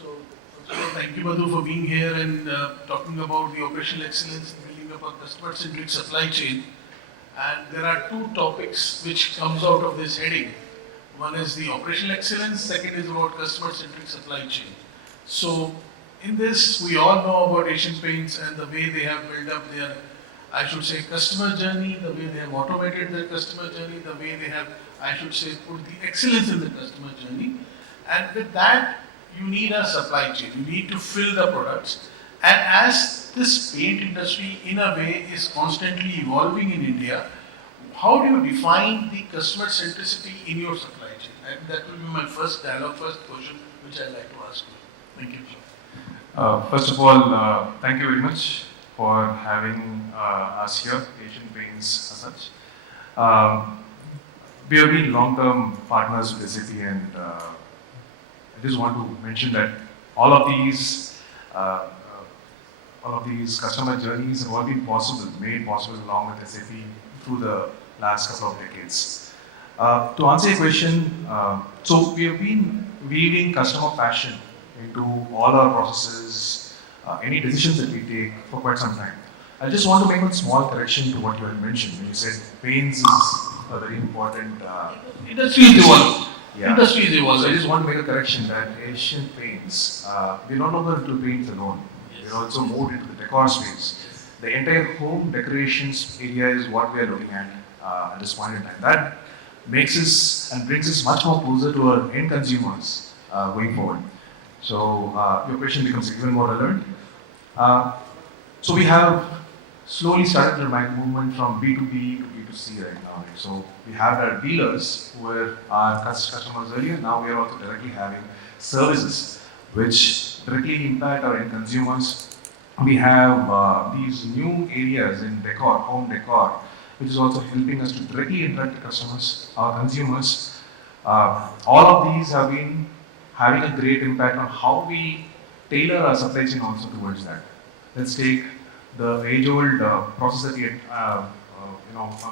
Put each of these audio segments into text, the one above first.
So, first of all, thank you, Madhu, for being here and talking about the operational excellence and building up a customer-centric supply chain. And there are two topics which comes out of this heading. One is the operational excellence, second is about customer-centric supply chain. So, in this, we all know about Asian Paints and the way they have built up their, I should say, customer journey, the way they have automated their customer journey, the way they have, I should say, put the excellence in the customer journey. And with that, you need a supply chain. You need to fill the products. And as this paint industry, in a way, is constantly evolving in India, how do you define the customer centricity in your supply chain? And that will be my first dialogue, first question, which I'd like to ask you. Thank you. First of all, thank you very much for having us here, Asian Paints as such. We have been long-term partners with SAP, and I just want to mention that all of these customer journeys have all been made possible along with SAP through the last couple of decades. To answer your question, so we have been weaving customer passion into all our processes, any decisions that we take for quite some time. I just want to make one small correction to what you had mentioned when you said paints is a very important Industry is evolving. yeah. Industry is So I evolving. just want to make a correction that Asian Paints, we're no longer into paints alone. We're also moved into the decor space. The entire home decorations area is what we are looking at this point in time. That makes us and brings us much more closer to our end consumers going forward. So your question becomes even more relevant. So we have slowly started the movement from B2B to B2C right now. Right? So we have our dealers who were our customers earlier. Now we are also directly having services which directly impact our end consumers. We have these new areas in decor, home decor, which is also helping us to directly interact with customers, our consumers. All of these have been having a great impact on how we tailor our supply chain also towards that. Let's take the age-old process that we had,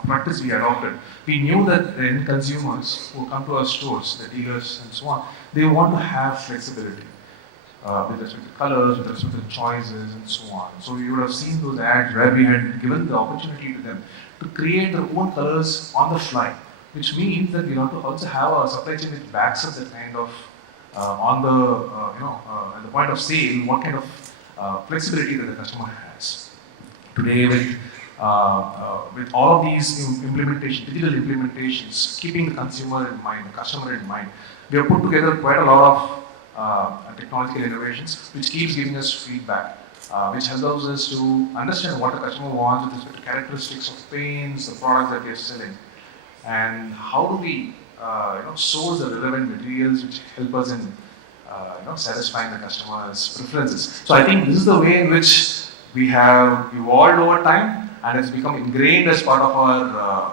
practice we adopted. We knew that the end consumers who come to our stores, the dealers and so on, they want to have flexibility with respect to colors, with respect to choices and so on. So you would have seen those ads where we had given the opportunity to them to create their own colors on the fly, which means that we want to also have a supply chain which backs up that kind of at the point of sale, what kind of flexibility that the customer has. Today, with all of these digital implementations, keeping the consumer in mind, the customer in mind, we have put together quite a lot of technological innovations, which keeps giving us feedback, which allows us to understand what the customer wants with respect to characteristics of paints, the products that they are selling, and how do we source the relevant materials which help us in satisfying the customer's preferences. So I think this is the way in which we have evolved over time, and it's become ingrained as part of our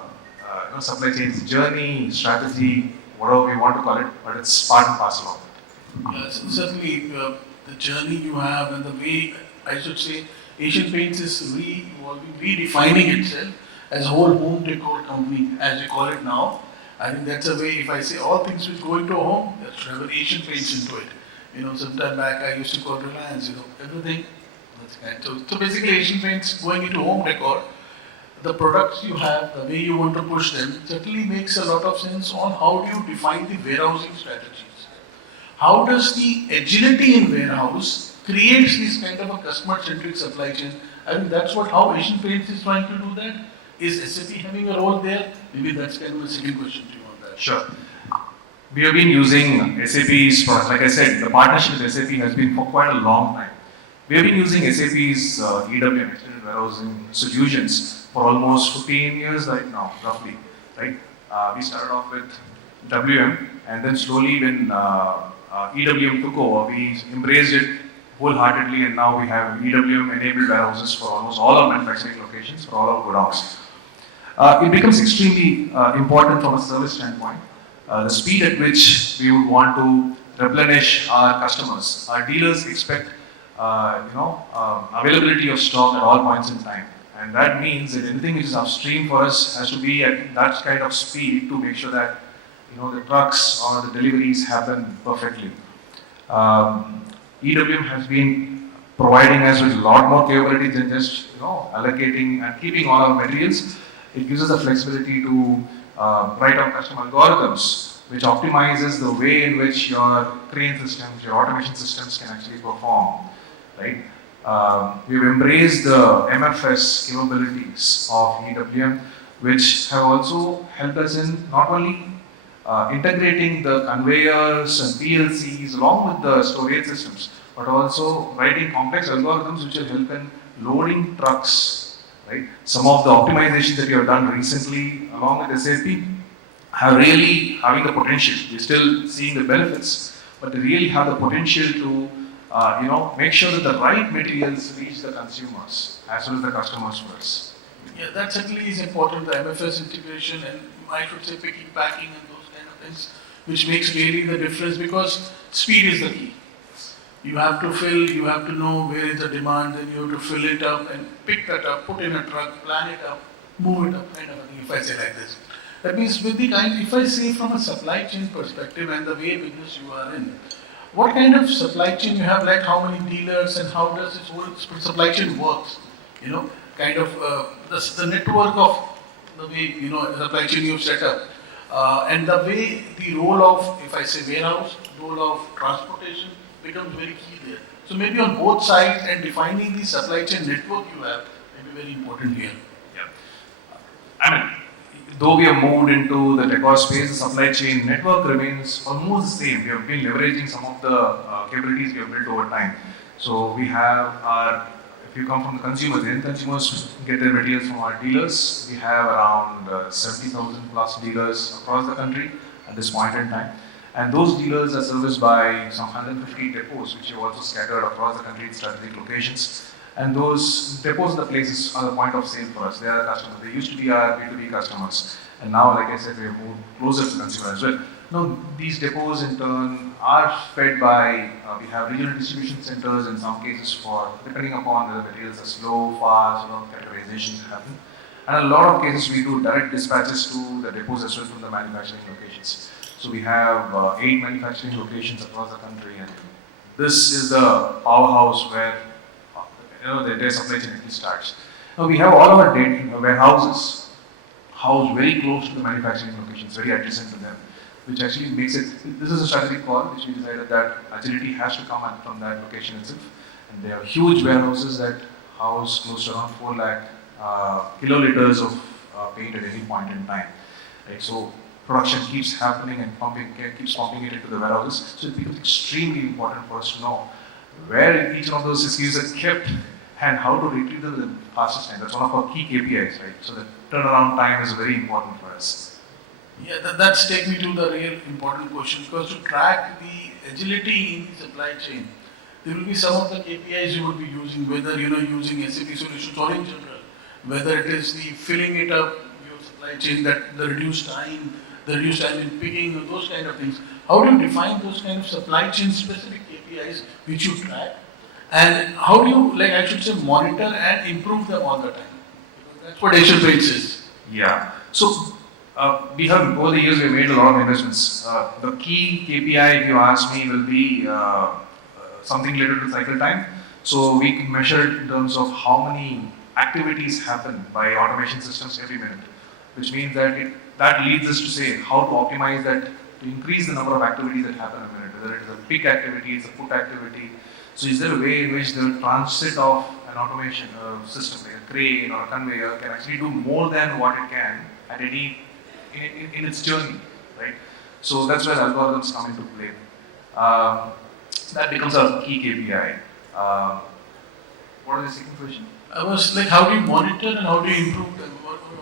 supply chain journey, strategy, whatever we want to call it, but it's part and parcel of it. Yes, certainly the journey you have and the way, I should say, Asian Paints is re-evolving, redefining itself as a whole home decor company, as we call it now. I think that's a way, if I say all things which go into a home, that should have an Asian Paints into it. Some time back I used to call Reliance, everything. That's kind. So basically Asian Paints going into home decor, the products you have, the way you want to push them, certainly makes a lot of sense on how do you define the warehousing strategies. How does the agility in warehouse creates this kind of a customer-centric supply chain? I think that's how Asian Paints is trying to do that. Is SAP having a role there? Maybe that's kind of a second question to you on that. Sure. We have been using SAP's products. Like I said, the partnership with SAP has been for quite a long time. We have been using SAP's EWM, Extended Warehousing Solutions, for almost 15 years right now, roughly. Right? We started off with WM, and then slowly when EWM took over, we embraced it wholeheartedly, and now we have EWM-enabled warehouses for almost all our manufacturing locations, for all our godowns. It becomes extremely important from a service standpoint. The speed at which we would want to replenish our customers. Our dealers expect availability of stock at all points in time. And that means that anything which is upstream for us has to be at that kind of speed to make sure that the trucks or the deliveries happen perfectly. EWM has been providing us with a lot more capabilities than just allocating and keeping all our materials. It gives us the flexibility to write out custom algorithms, which optimizes the way in which your crane systems, your automation systems can actually perform, right? We've embraced the MFS capabilities of EWM, which have also helped us in not only integrating the conveyors and PLCs along with the storage systems, but also writing complex algorithms which will help in loading trucks, right? Some of the optimizations that we have done recently along with SAP have really having the potential. We're still seeing the benefits, but they really have the potential to make sure that the right materials reach the consumers as well as the customers first. Yeah, that certainly is important, the MFS integration and I should say picking, packing and those kind of things, which makes really the difference because speed is the key. You have to fill, you have to know where is the demand, then you have to fill it up and pick that up, put in a truck, plan it up, move it up, kind of a thing, if I say like this. That means with the kind, if I say from a supply chain perspective and the way business you are in, what kind of supply chain you have, like how many dealers and how does this whole supply chain works? You know, kind of the network of the way, supply chain you've set up. And the way the role of, if I say warehouse, role of transportation becomes very key there. So maybe on both sides and defining the supply chain network you have may be very important here. Yeah. I mean, though we have moved into the TechOS space, the supply chain network remains almost the same. We have been leveraging some of the capabilities we have built over time. So we have our, if you come from the consumers, the end consumers get their materials from our dealers. We have around 70,000 plus dealers across the country at this point in time. And those dealers are serviced by some 150 depots, which are also scattered across the country in strategic locations. And those depots are the places are the point of sale for us. They are the customers. They used to be our B2B customers. And now, like I said, we have moved closer to consumer as well. Now, these depots in turn are fed by, we have regional distribution centers in some cases for, depending upon whether materials are slow, fast, categorizations happen. And a lot of cases we do direct dispatches to the depots as well from the manufacturing locations. So we have 8 manufacturing locations across the country, and this is the powerhouse where the entire supply chain actually starts. Now we have all our data warehouses housed very close to the manufacturing locations, very adjacent to them, which actually makes it. This is a strategic call which we decided that agility has to come out from that location itself, and they have huge warehouses that house close to around 4 lakh kiloliters of paint at any point in time. Right, so production keeps happening and keeps pumping it into the warehouses. So it becomes extremely important for us to know where each one of those SKUs are kept and how to retrieve them in the fastest time. That's one of our key KPIs, right? So the turnaround time is very important for us. Yeah, that's take me to the real important question because to track the agility in the supply chain, there will be some of the KPIs you would be using, whether using SAP solutions or in general, whether it is the filling it up, your supply chain, that the reduced time in picking, those kind of things. How do you define those kind of supply chain specific KPIs which you track? And how do you, I should say, monitor and improve them all the time? Because that's what Asian Paints is. Yeah. So we have, over the years, we have made a lot of investments. The key KPI, if you ask me, will be something related to cycle time. So we can measure it in terms of how many activities happen by automation systems every minute, which means that that leads us to say how to optimize that to increase the number of activities that happen in a minute, whether it is a pick activity, it's a put activity. So is there a way in which the transit of an automation system, like a crane or a conveyor, can actually do more than what it can at any in its journey, right? So that's where algorithms come into play. That becomes a key KPI. What is the second question? I was like, how do you monitor and how do you improve them?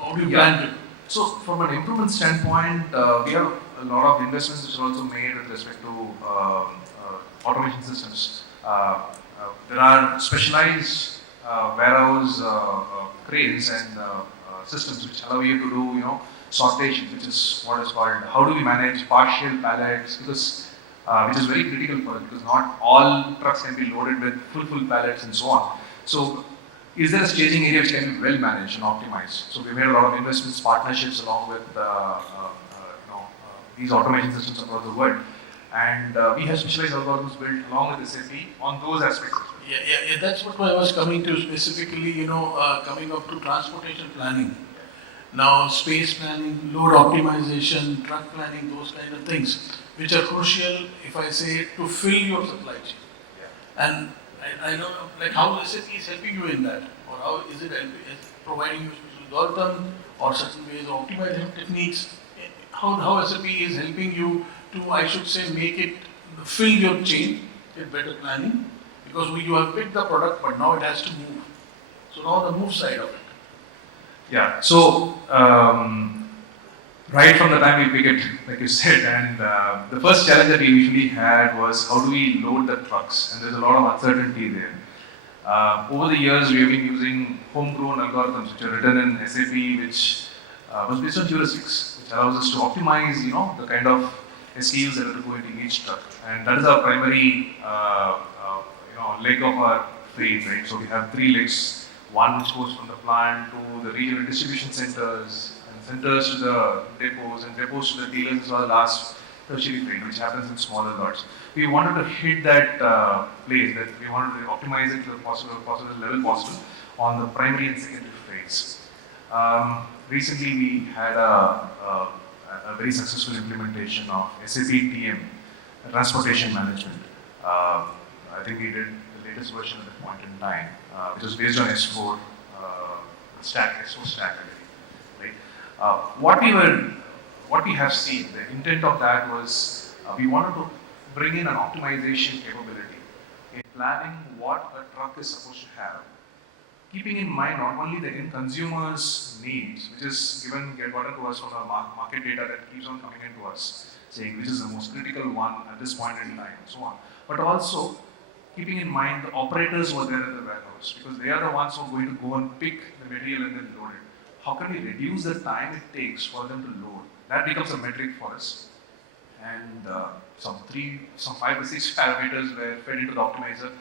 How do you plan it? So from an improvement standpoint, we have a lot of investments which are also made with respect to automation systems. There are specialized warehouse cranes and systems which allow you to do, sortation, which is what is called, how do we manage partial pallets, because which is very critical for it, because not all trucks can be loaded with full pallets and so on. So is there a staging area which can be well managed and optimized? So we made a lot of investments, partnerships along with these automation systems across the world. and we have specialized algorithms built along with SAP on those aspects. Yeah. That's what I was coming to specifically, coming up to transportation planning. Now, space planning, load optimization, truck planning, those kind of things, which are crucial, if I say, to fill your supply chain. And I don't know, like how SAP is helping you in that, or how is it providing you special algorithm or certain ways of optimizing techniques? How SAP is helping you to, I should say, make it fill your chain with better planning, because you have picked the product, but now it has to move. So now the move side of it. Yeah. So right from the time we pick it, like you said, and the first challenge that we usually had was how do we load the trucks, and there's a lot of uncertainty there. Over the years, we have been using homegrown algorithms which are written in SAP, which was based on heuristics, which allows us to optimize, the kind of SKUs that are going into each truck, and that is our primary, leg of our freight, right? So we have three legs. One which goes from the plant to the regional distribution centers, and centers to the depots, and depots to the dealers as well, the last tertiary freight, which happens in smaller lots. We wanted to hit that place, that we wanted to optimize it to the possible level possible on the primary and secondary freights. Recently, we had a very successful implementation of SAP TM, Transportation Management. I think we did the latest version at that point in time, which was based on S4 stack, S4 stack, right? What we have seen, the intent of that was we wanted to bring in an optimization capability in planning what a truck is supposed to have, keeping in mind not only the end consumer's needs, which is gotten to us from the market data that keeps on coming into us, saying which is the most critical one at this point in time, and so on, but also keeping in mind the operators who are there in the warehouse, because they are the ones who are going to go and pick the material and then load it. How can we reduce the time it takes for them to load? That becomes a metric for us. And some 5 to 6 parameters were fed into the optimizer.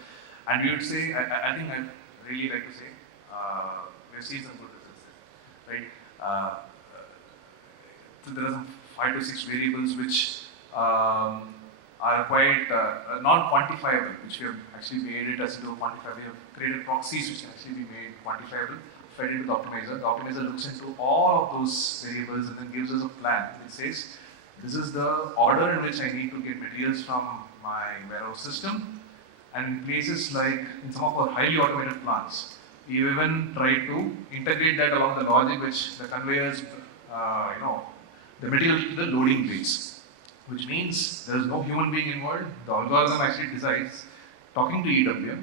And we would say, I think I'd really like to say, we've seen some good results there, right? So there are some 5 to 6 variables which are quite non-quantifiable, which we have actually made it as into quantifiable. We have created proxies which can actually be made quantifiable, fed into the optimizer. The optimizer looks into all of those variables and then gives us a plan. It says, this is the order in which I need to get materials from my warehouse system. And in places like in some of our highly automated plants, we even try to integrate that along the logic which the conveyors, the material to the loading place, which means there is no human being involved. The algorithm actually decides, talking to EWM,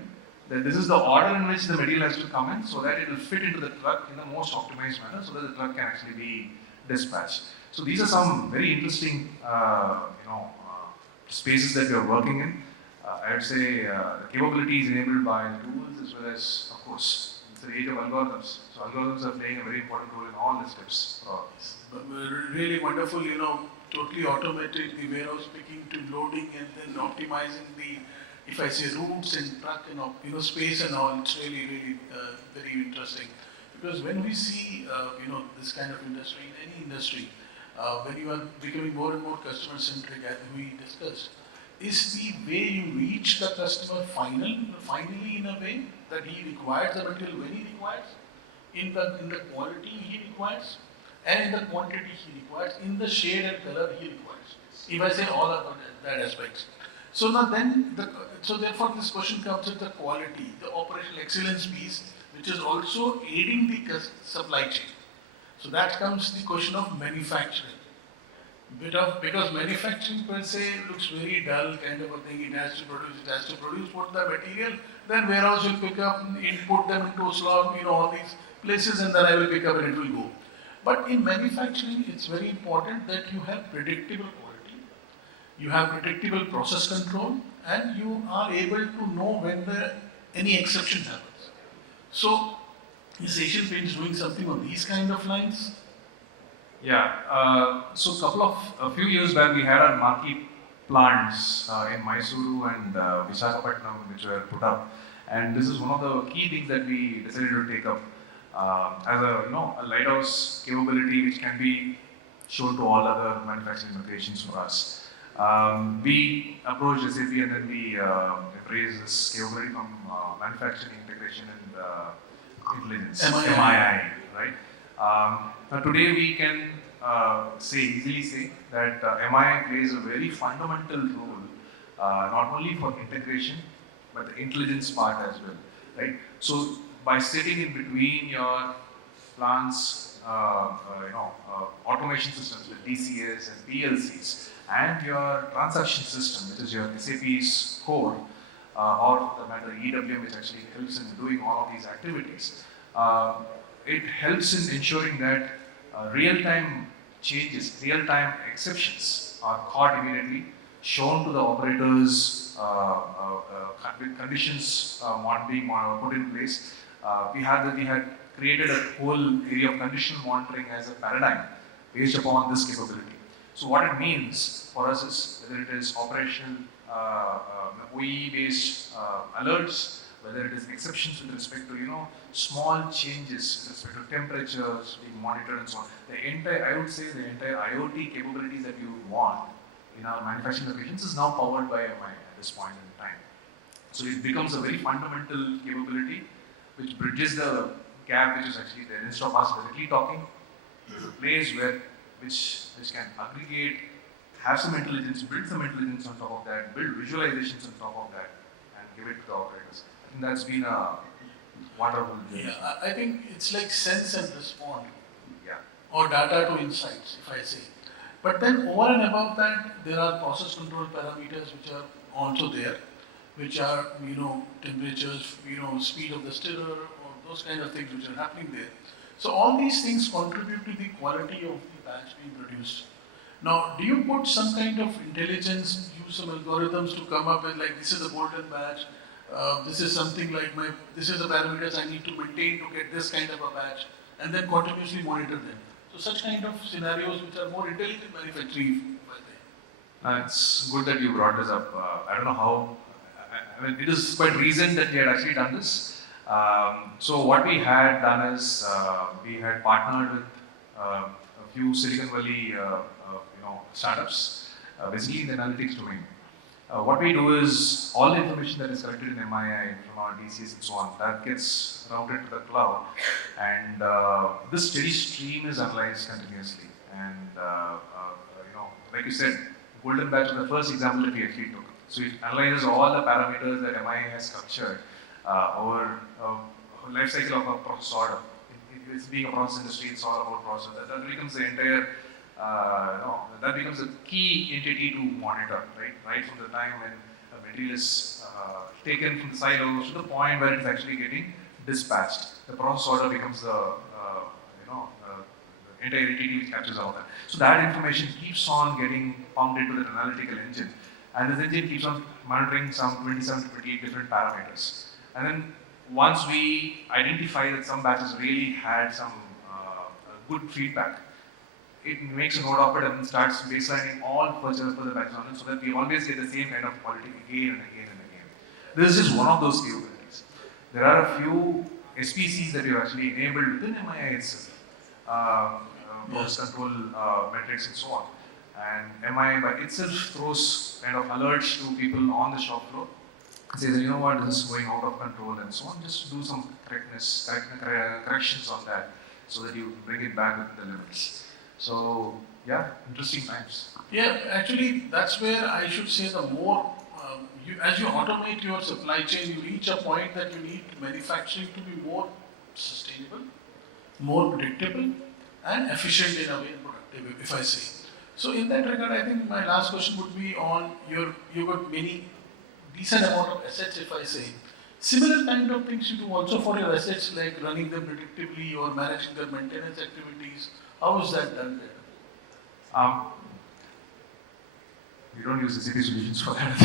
that this is the order in which the material has to come in so that it will fit into the truck in the most optimized manner so that the truck can actually be dispatched. So these are some very interesting spaces that we are working in. I would say the capability is enabled by tools as well as, of course, it's the age of algorithms. So algorithms are playing a very important role in all the steps. Really wonderful, totally automated the warehouse picking to loading and then optimizing the, if I say routes and truck and space and all. It's really very interesting, because when we see this kind of industry in any industry, when you are becoming more and more customer centric, as we discussed, is the way you reach the customer finally in a way that he requires the material when he requires, in the quality he requires, and in the quantity he requires, in the shade and color he requires. If I say all of that aspects. So now then, so therefore this question comes with the quality, the operational excellence piece, which is also aiding the supply chain. So that comes the question of manufacturing. Because manufacturing per se looks very dull kind of a thing. It has to produce, put the material, then warehouse will pick up, put them into slot, all these places, and then I will pick up and it will go. But in manufacturing, it's very important that you have predictable quality, you have predictable process control, and you are able to know when any exception happens. So, is Asian Paints doing something on these kind of lines? Yeah. So a few years back, we had our marquee plants in Mysuru and Visakhapatnam, which were put up, and this is one of the key things that we decided to take up as a lighthouse capability, which can be shown to all other manufacturing locations for us. We approached SAP and then we embraced this capability from manufacturing integration and intelligence, MII. right? Now today we can easily say that MII plays a very fundamental role, not only for integration, but the intelligence part as well, right? So by sitting in between your plants, automation systems with DCS and PLCs, and your transaction system, which is your SAP's core, or for the matter EWM, which actually helps in doing all of these activities. It helps in ensuring that real-time changes, real-time exceptions are caught immediately, shown to the operators with conditions being put in place. We had created a whole area of condition monitoring as a paradigm based upon this capability. So what it means for us is whether it is operational OE-based alerts, whether it is exceptions with respect to small changes with respect to temperatures being monitored and so on. I would say the entire IoT capabilities that you want in our manufacturing locations is now powered by MI at this point in time. So it becomes a very fundamental capability which bridges the gap which is actually there. Instead of us directly talking, there's a place which can aggregate, have some intelligence, build some intelligence on top of that, build visualizations on top of that, and give it to the operators. I think that's been a wonderful journey. Yeah, I think it's like sense and respond, Yeah. or data to insights, if I say. But then over and above that, there are process control parameters which are also there, which are, temperatures, speed of the stirrer, or those kind of things which are happening there. So all these things contribute to the quality of the batch being produced. Now, do you put some kind of intelligence, use some algorithms to come up with like, this is a golden batch, this is something like this is the parameters I need to maintain to get this kind of a batch, and then continuously monitor them. So such kind of scenarios which are more intelligent manufacturing. It's good that you brought this up. I don't know how, I mean, it is quite recent that we had actually done this. So what we had done is, we had partnered with a few Silicon Valley startups, basically in the analytics domain. What we do is all the information that is collected in MII from our DCS and so on, that gets routed to the cloud, and this steady stream is analyzed continuously. And like you said, golden batch was the first example that we actually took. So it analyzes all the parameters that MII has captured over life cycle of a process order. If it's being a process industry, it's all about process. That becomes the entire that becomes a key entity to monitor, right? Right from the time when a material is taken from the silos to the point where it's actually getting dispatched. The process order becomes the entire entity which captures all that. So that information keeps on getting pumped into the analytical engine, and this engine keeps on monitoring some 27 to 28 different parameters. And then once we identify that some batches really had some good feedback, it makes a note of it and starts baselining all purchases for the batches on it, so that we always get the same kind of quality again and again and again. This is one of those capabilities. There are a few SPCs that we have actually enabled within MII itself, process control metrics and so on. And MII by itself throws kind of alerts to people on the shop floor. Says, you know what, this is going out of control and so on. Just do some corrections on that, so that you bring it back within the limits. So yeah, interesting times. Yeah, actually, that's where I should say the more, as you automate your supply chain, you reach a point that you need manufacturing to be more sustainable, more predictable, and efficient in a way, and productive, if I say. So in that regard, I think my last question would be on you got many decent amount of assets, if I say. Similar kind of things you do also for your assets, like running them predictably or managing their maintenance activities. How is that done there? We don't use SAP solutions for that.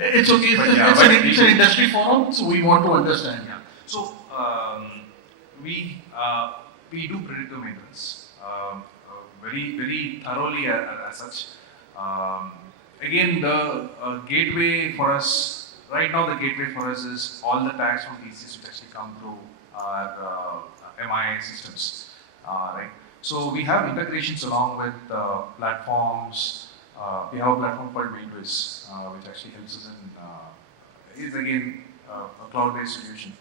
It's okay, it's an industry forum, so we want to understand. Yeah. So we do predictive maintenance very thoroughly as such. Again, the gateway for us, right now the gateway for us is all the tags from DCS which actually come through our MII systems, right? So we have integrations along with platforms We have a platform called Windwiz, which actually helps us in, is again a cloud-based solution.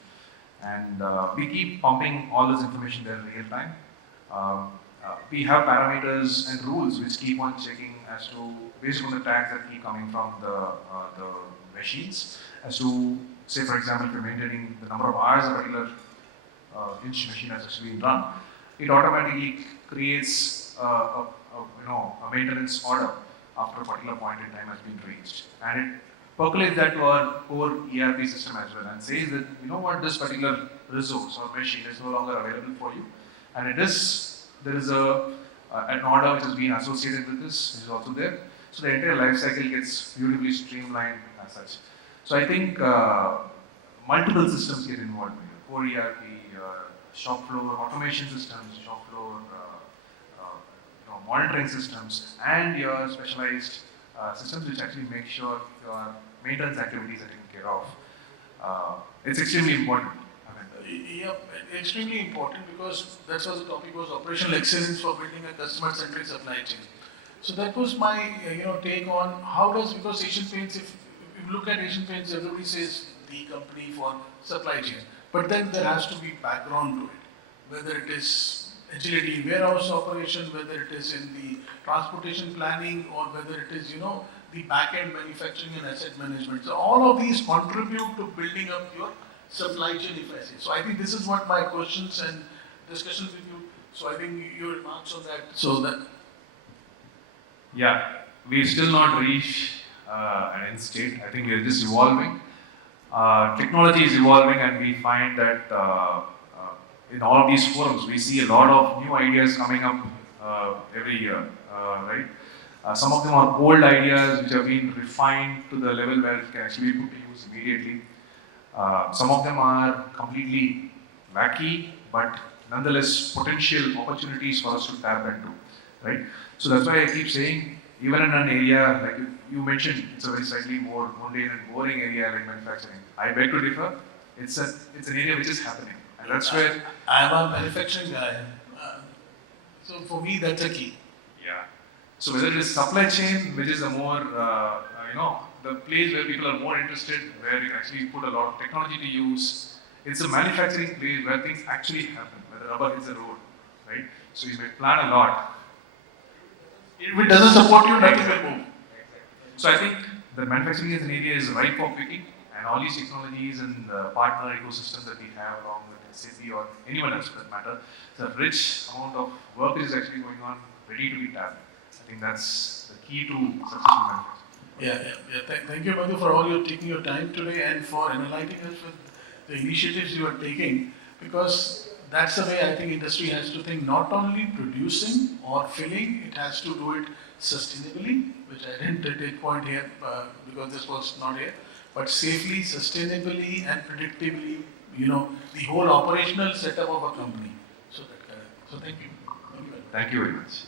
And we keep pumping all this information there in real time. We have parameters and rules which keep on checking as to, based on the tags that keep coming from the machines, as to, say for example, if you're maintaining the number of hours a particular inch machine has actually been run, it automatically creates a maintenance order after a particular point in time has been reached, and it percolates that to our core ERP system as well, and says that you know what, this particular resource or machine is no longer available for you, and there is an order which has been associated with this, which is also there. So the entire life cycle gets beautifully streamlined as such. So I think multiple systems get involved here. Core ERP, shop floor automation systems, shop floor monitoring systems, and your specialized systems which actually make sure your maintenance activities are taken care of. It's extremely important. Yeah, extremely important, because that's what the topic was, operational excellence for building a customer-centric supply chain. So that was my take on how does, because Asian Paints, if you look at Asian Paints, everybody says the company for supply chain, but then there has to be background to it, whether it is agility in warehouse operation, whether it is in the transportation planning, or whether it is the back-end manufacturing and asset management. So all of these contribute to building up your supply chain, if I say. So I think this is what my questions and discussions with you. So I think your remarks on that. So that. Yeah, we've still not reached an end state. I think we're just evolving. Technology is evolving, and we find that in all of these forums, we see a lot of new ideas coming up every year, right? Some of them are old ideas which have been refined to the level where it can actually be put to use immediately. Some of them are completely wacky, but nonetheless potential opportunities for us to tap into, right? So that's why I keep saying, even in an area like you mentioned, it's a very slightly more mundane and boring area like manufacturing. I beg to differ. It's an area which is happening, and that's where I'm a manufacturing guy. So for me, that's a key. Yeah. So whether it is supply chain, which is a more the place where people are more interested, where you can actually put a lot of technology to use. It's a manufacturing place where things actually happen, where the rubber hits the road, right? So you may plan a lot. If it doesn't support you, nothing will move. So I think the manufacturing as an area is ripe for picking, and all these technologies and the partner ecosystems that we have along with SAP or anyone else for that matter, the rich amount of work is actually going on, ready to be tapped. I think that's the key to successful manufacturing. Yeah. Thank you, Madhu, for all your taking your time today and for enlightening us with the initiatives you are taking, because that's the way I think industry has to think, not only producing or filling, it has to do it sustainably, which I didn't take point here because this was not here, but safely, sustainably and predictably, the whole operational setup of a company. So thank you. Thank you very much.